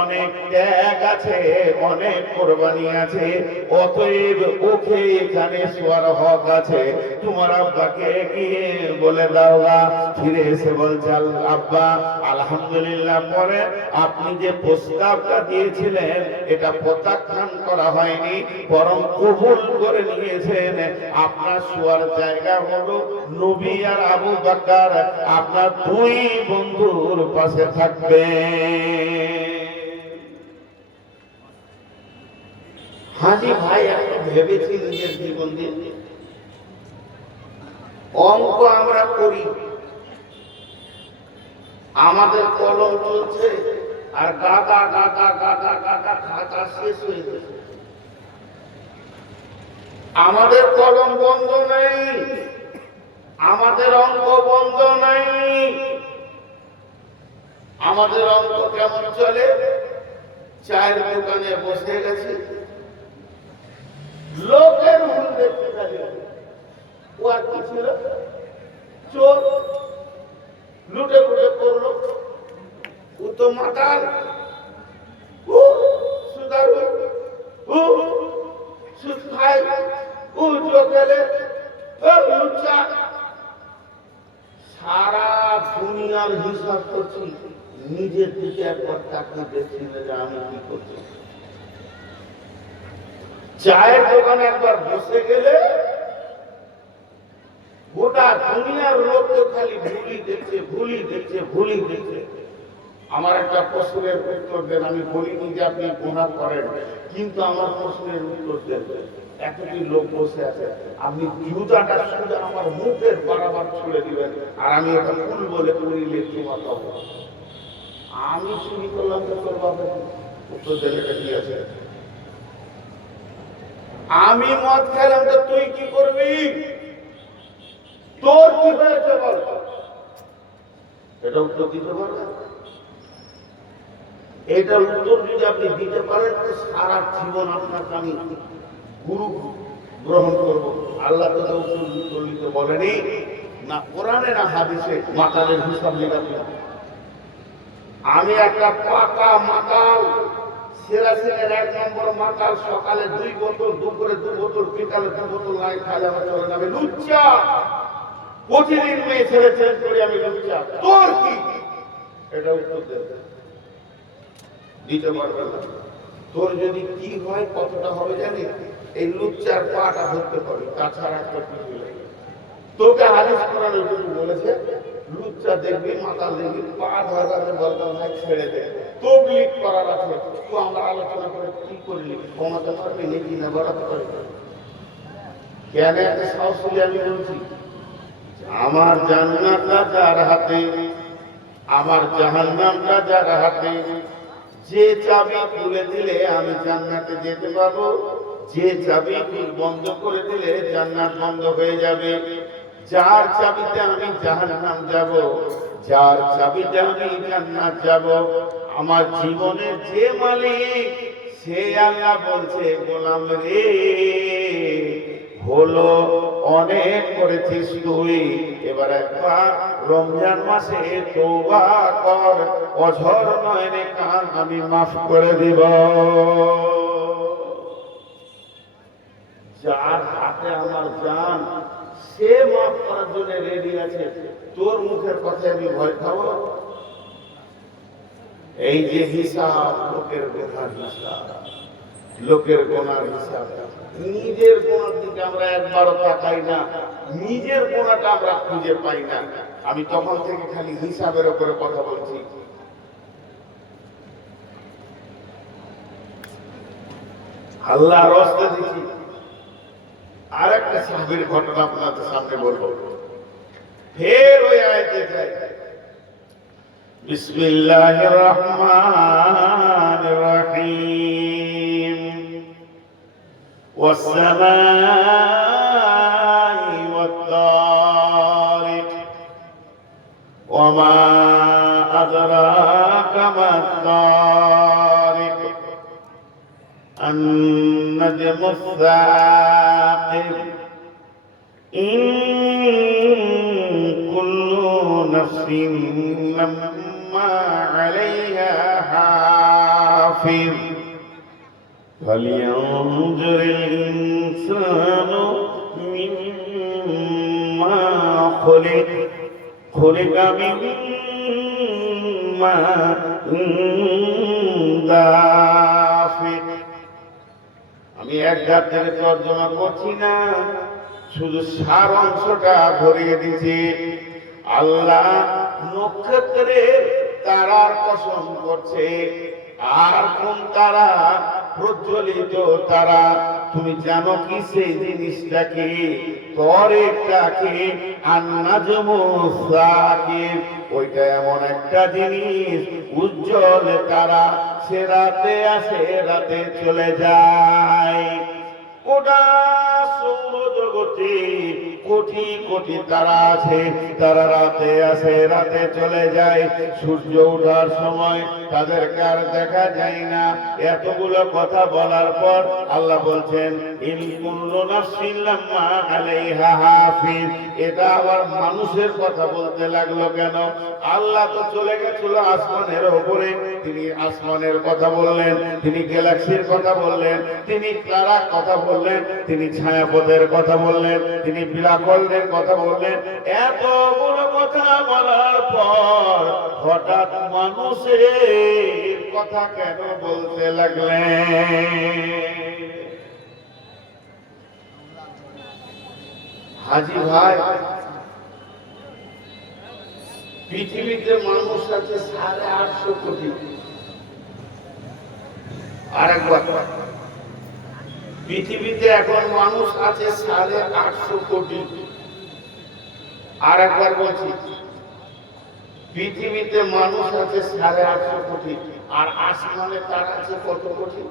অনেক ত্যাগ আছে, অনেক কোরবানি আছে, অতএব ওকে এখানে শোয়ার হক আছে। তোমার আব্বাকে গিয়ে বলে দাও না। ফিরে এসে বলছে, আব্বা আলহামদুলিল্লাহ, পরে আপনি যে প্রস্তাবটা দিয়েছিলেন এটা প্রত্যাখ্যান করা হয়নি, বরং কবুল করে নিয়েছেন। আপনার শোয়ার জায়গা হলো নবী আর আবু বকর, আপনার দুই বন্ধুর পাশে থাকবে। হাজি ভাই একটু ভেবেছি নিজের জীবন দিয়ে। অঙ্ক আমরা করি, আমাদের কলম চলছে আর গাদা গাদা গাদা গাদা খাতা শেষ হয়ে গেছে। আমাদের কলম বন্ধ নেই, আমাদের অঙ্ক বন্ধ নেই। আমাদের অঙ্ক কেমন চলে? চায়ের দোকানে বসে গেছে, লোকের ভুল দেখতে থাকে। ও আর কি ছিল? চোর, লুটে ফুটে করলো। ও তো মাতাল, ও সুদার, ও সুদ খায়, ও জুয়া খেলে, ও লুচ্চা। সারা দুনিয়ার হিসাব করছি, নিজের দিকে একবার তাকিয়ে দেখছি না যে আমি কি করছি। চায়ের দোকানে একবার বসে গেলে গোটা দুনিয়ার লোক তো খালি ভুলি দেখছে, ভুলি দেখছে, ভুলি দেখছে। আমার একটা প্রশ্নের উত্তর দেন। আমি বলিনি যে আপনি গুনাহ করেন, কিন্তু আমার প্রশ্নের উত্তর দেন। এতটি লোক বসে আছে, আপনি জুতাটা শুধু আমার মুখের বরাবর ছুড়ে দিবেন, আর আমি এটা ভুল বলে পড়িলে তোমার তখন আমি চুরি করলাম তো তোর বাবা উত্তর দেবে কি আছে? আমি মদ খেলাম তো তুই কি করবি? তোর কি হয়েছে বল? এটা উত্তর দিতে পারবেন? এটার উত্তর যদি আপনি দিতে পারেন, সারা জীবন আপনাকে আমি গুরু গ্রহণ করব। আল্লাহ তো উত্তর দিতে বলেনি, না কোরআনে না হাদিসে মাতালের হিসাব লেখাতে। আমি একটা পাকা মাতাল, সেরাসিনের 1 নম্বর মাতাল। সকালে 2 বোতল, দুপুরে 2 বোতল, বিকালে 2 বোতল নাই খাইলে আমার চলে না। আমি লুচ্চা, প্রতিদিন মেয়ে ছেড়ে চেঞ্জ করি, আমি লুচ্চা। তোর কি? এটা উত্তর দেবে, দিতে পারবে না। তোর যদি কি হয়, কতটা হবে জানি, এই লুচ্চার পাটা ধরতে পারবে, তাছাড়া একটা কিছু নেই। তোকে হাদিস কোরআনের জন্য বলেছে, লুচ্চা দেখবি, মাতাল দেখবি, পা ধরাতে বলতে ভাই ছেড়ে দে। তবলিগ করার আছে, তো আমরা আলোচনা করে কি করলি, কমাতে পারবি নাকি না বাড়াতে পারবি? কেন এত সাহস হলে আমি বলছি, আমার জান্নাতটা যার হাতে, আমার জাহান্নামটা যার হাতে। যে চাবি খুলে দিলে আমি জান্নাতে যেতে পারবো, যে চাবি বন্ধ করে দিলে জান্নাত বন্ধ হয়ে যাবে। যার চাবিতে আমি জাহান্নাম যাব, যার চাবিতে আমি জান্নাত যাব। আমার জীবনের যে মালিক, সে আল্লাহ বলছে, গোলাম রে, হলো অনেক করেছিস তুই, এবার একবার রমজান মাসে তওবা কর, অঝর নয়নে কান আমি মাফ করে দিব। যার হাতে আমার জান, সে মাফ করার জন্য রেডি আছে। তোর মুখের কথায় আমি ভয় খাবো? এই যে হিসাব, লোকের গোনার হিসাব, লোকের গোনার হিসাব, নিজের গোনার দিকে আমরা একবারও তাকাই না, নিজের গোনাটা আমরা খুঁজে পাই না। আমি তখন থেকে খালি হিসাবের উপরে কথা বলছি। আল্লাহর রাস্তা দিচ্ছি। আর একটা সাহাবীর ঘটনা আপনাদের সামনে বলবো, ফের ওই আয়াতে যায়। বিসমিল্লাহির রহমানির রহিম। ওয়াস-সামাই ওয়াত-তারিক ওয়ামা আদরাকা মাত-তারিক النجم الثاقب إن كل نفس لما عليها حافظ হাফিজ فلينظر الإنسان مما خلق خلق من ماء دافق আমি এক ধার থেকে তর্জমা করছি না, শুধু সার অংশটা ধরিয়ে দিছি। আল্লাহ নক্ষত্রের তারার কসম করছে। আর কোন তারা? প্রজ্বলিত তারা। তুমি জানো কি সেই জিনিসটা কি? তরেটাকে আন্নাজমু সাকিব, ওইটা এমন একটা জিনিস উজ্জ্বল তারা, সে রাতে আসে রাতে চলে যায়। গোটা সৌরজগতে কোটি কোটি তারা আছে, তারা রাতে আসে রাতে চলে যায়। সূর্য ওঠার সময় তাদেরকে আর দেখা যায় না। এতগুলো কথা বলার পর আল্লাহ বলছেন ইন কুল্লু নাফসিন লাম্মা আলাইহা হাফিজ। এটা আবার মানুষের কথা বলতে লাগলো কেন? আল্লাহ তো চলে গেছিল আসমানের উপরে, তিনি আসমানের কথা বললেন, তিনি গ্যালাক্সির কথা বললেন, তিনি তারার কথা বললেন, তিনি ছায়াপথের কথা বললেন, তিনি বিলাকলদের কথা বললেন। এতগুলো কথা বলার পর হঠাৎ মানুষের কথা কেন বলতে লাগলেন? হাজি ভাই, পৃথিবীতে মানুষ আছে 850 কোটি। আর একবার, পৃথিবীতে এখন মানুষ আছে 850 কোটি। আর একবার বলছি, পৃথিবীতে মানুষ আছে 850 কোটি। আর আসমানে তার আছে কত কোটি?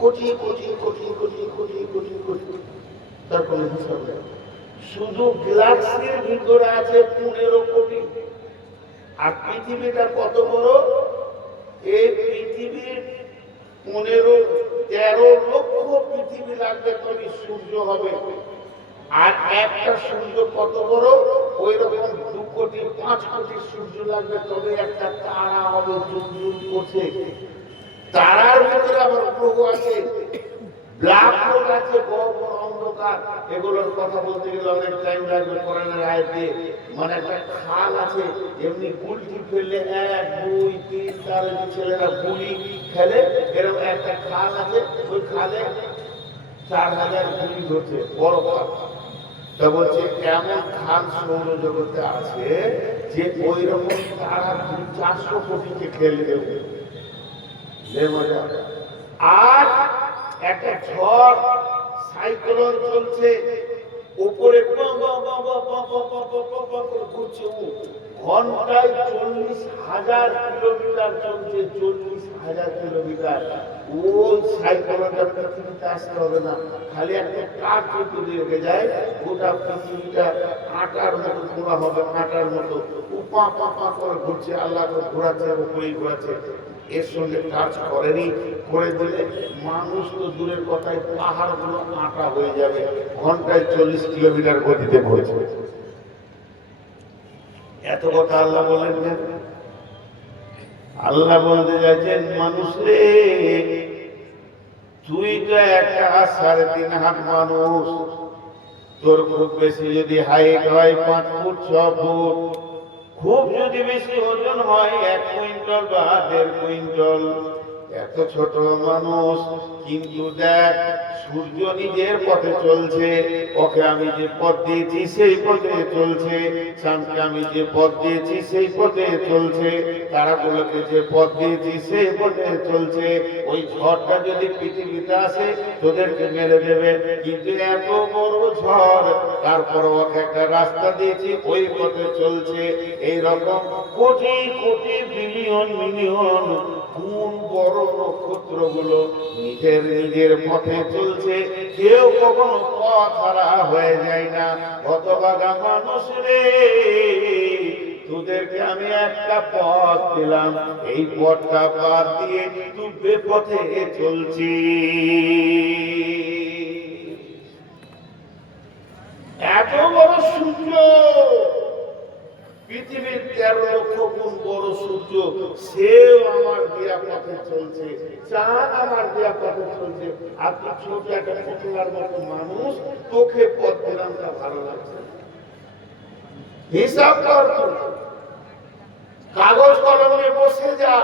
কোটি কোটি কোটি কোটি কোটি কোটি কোটি, তার কোনো হিসাব নেই। শুধু গ্যালাক্সির ভিতরে আছে 15 কোটি। আর পৃথিবীটা কত বড়? এই পৃথিবীর 13 লক্ষ পৃথিবী লাগবে তবে সূর্য হবে। আর একটা সূর্য কত বড়? ওই রকম 2 কোটি 5 কোটি সূর্য লাগবে তবে একটা তারা হবে। জুম করছে, তারার ভিতরে আবার গ্রহ আছে, ব্ল্যাক হোল আছে, বড় বড় অন্ধকার। এগুলোর কথা বলতে গেলে অনেক টাইম লাগবে কোরআনের আয়াতে। মানে একটা খাল আছে, এমনি গুলটি ফেললে 1 2 3 4 ছেলেরা গুলি খেলে, এরকম একটা খাল আছে, ওই খালে 4000 গুলি ধরছে, বড় খাল। তা বলছে এমন খাল সৌরজগতে আছে যে ওই রকম তারা 400 কোটিকে খেলে দেবে। আর একটা ঝড় সাইক্লোন চলছে, উপরে ঘুরছে, ঘন্টায় 40,000 কিলোমিটার চলছে, 40,000 কিলোমিটার। ওই সাইক্লোনটা পৃথিবীতে আসতে হবে না, খালি একটা কাঠ যদি রেখে যায়, গোটা পৃথিবীটা আটার মতো ঘোরা হবে, আটার মতো উপা পাপা করে ঘুরছে। আল্লাহ ঘোরাচ্ছে, উপরেই ঘোরাচ্ছে। এর সঙ্গে কাজ করেনি, করে দিলে মানুষ তো দূরের কথায় পাহাড়গুলো আটা হয়ে যাবে। ঘন্টায় 40 কিলোমিটার গতিতে ঘুরছে। এত কথা আল্লাহ বলেন না। আল্লাহ বলতে চাইছেন মানুষ রে, তুই তো একটা 3.5 হাত মানুষ, তোর খুব বেশি যদি হাইট হয় 5 ফুট 6 ফুট, খুব যদি বেশি ওজন হয় 1 কুইন্টাল বা 1.5 কুইন্টাল। এত ছোট মানুষ, কিন্তু দেখ সূর্য নিজের পথে চলছে, ওকে আমি যে পথ দিয়েছি সেই পথে চলছে। চাঁদকে আমি যে পথ দিয়েছি সেই পথে চলছে। তারাগুলোকে যে পথ দিয়েছি সেই পথে চলছে। ওই ঝড়টা যদি পৃথিবীতে আসে তোদেরকে মেরে দেবে, কিন্তু এত বড় ঝড়, তারপর ওকে একটা রাস্তা দিয়েছি, ওই পথে চলছে। এইরকম কোটি কোটি বিলিয়ন মিলিয়ন গুণ বড় নক্ষত্রগুলো নিজের পথে চলছে। কেউ কখনো পথ হারা হয়ে যায় না। হতভাগা মানুষ রে, তোদেরকে আমি একটা পথ দিলাম, এই পথটা বাদ দিয়ে তুই বেপথে চলছি। এত বড় সূর্য, পৃথিবীর 13 লক্ষ গুণ বড় সূর্য, সেও আমার দেয়া পথে চলছে, চাঁদ আমার দেয়া পথে চলছে। আপনি ছোট একটা পুতুলার মতো মানুষ, তোকে পথ দিলামটা ভালো লাগছে, হিসাব কর। কাগজ কলম নিয়ে বসে যা,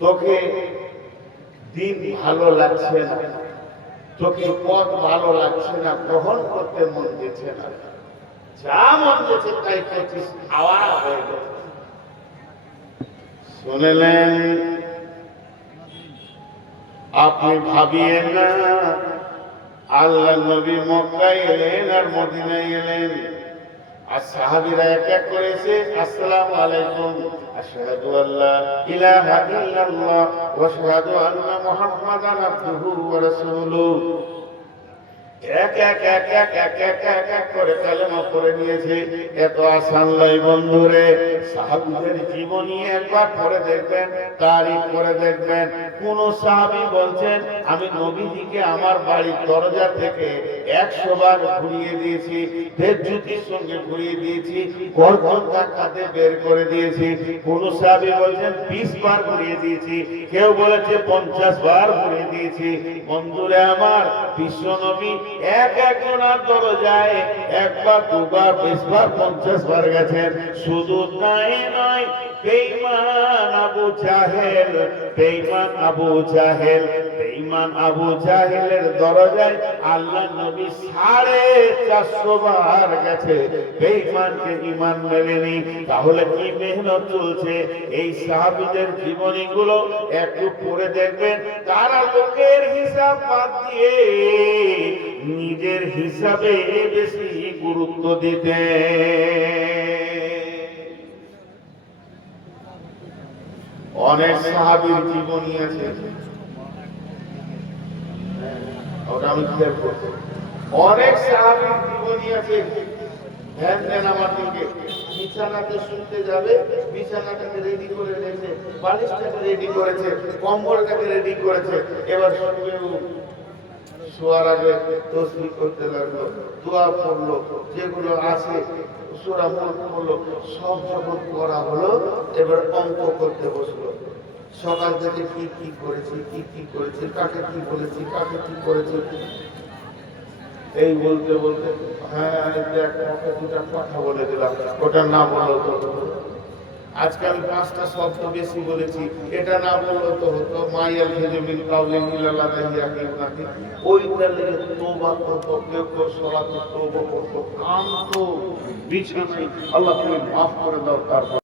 তোকে দিন ভালো লাগছে না, তোকে পথ ভালো লাগছে না, গ্রহণ করতে মন দিচ্ছে না, যা মন দিচ্ছে তাই করছিস, হাওয়া হয়ে গেছে। শুনলেন? আপনি ভাবিয়েন না, আল্লাহ নবী মক্কায় এলেন আর মদিনায় এলেন, আর সাহাবীরা এক এক করেছে আসসালামু আলাইকুম, আশহাদু আল্লা ইলাহা ইল্লাল্লাহ ওয়া আশহাদু আন্না মুহাম্মাদান আবদুহু ওয়া রাসূলুহু, এক এক এক এক এক এক এক এক করে কালেমা পড়ে নিয়েছে। এত আসান লয় বন্ধুরে। সাহাবীদের জীবনী একবার পড়ে দেখবেন, তারিখ করে দেখবেন। কোন সাহাবী বলছেন আমি নবীজিকে আমার বাড়ির দরজা থেকে 100 বার ঘুরিয়ে দিয়েছি, বেজ্জতির সঙ্গে ঘুরিয়ে দিয়েছি, গর্দনটা কাঁধে বের করে দিয়েছি। কোন সাহাবী বলছেন 20 বার ঘুরিয়ে দিয়েছি, কেউ বলেছে 50 বার ঘুরিয়ে দিয়েছি। বন্ধুরে আমার, বিশ্ব নবী এক একজনের দরজায় একবার, দুবার, 20 বার, 50 বার গেছেন। শুধু তাই নয়, বেঈমান আবু জাহেল, বেঈমান আবু জাহেল, বেঈমান আবু জাহেলের দরজায় আল্লাহ নবী 450 বার গেছে, বেঈমানকে ঈমান মেলেনি। তাহলে কি মেহনত চলছে? এই সাহাবীদের জীবনীগুলো একটু পড়ে দেখবেন, তারা লোকের হিসাব বাদ দিয়ে নিজের হিসাবে বেশি গুরুত্ব দিতে। অনেক সাহাবীর জীবনী আছে, অনেক সাহাবীর জীবনী আছে। ধ্যান দেন আমার দিকে। বিছানাতে শুনতে যাবে, বিছানাটাকে রেডি করে রেখেছে, বালিশটাকে রেডি করেছে, কম্বলটাকে রেডি করেছে, এবার শোয়ার আগে তসবিহ করতে লাগলো, দোয়া পড়লো, যেগুলো আছে সূরা মুলক পড়লো, সব যখন করা হলো, এবার অঙ্ক করতে বসলো। সকাল থেকে কি কি করেছি, কি কি করেছি, কাকে কি বলেছি, কাকে কি করেছি, এই বলতে বলতে হ্যাঁ দেখ ওকে 2টা কথা বলে দিলাম, ওটা না বললো তো হতো। আজকে আমি 5টা শব্দ বেশি বলেছি, এটা না বললো তো হতো। মাইয়াল হিজবিল কাউলিন ইল্লাল্লাহি ইয়াকিনাতি, ওইটা লেগে তওবা করতো, কেউ কেউ সালাতে তওবা করতো, কাম তো বিছানায়, আল্লাহ তুমি মাফ করে দাও। তারপর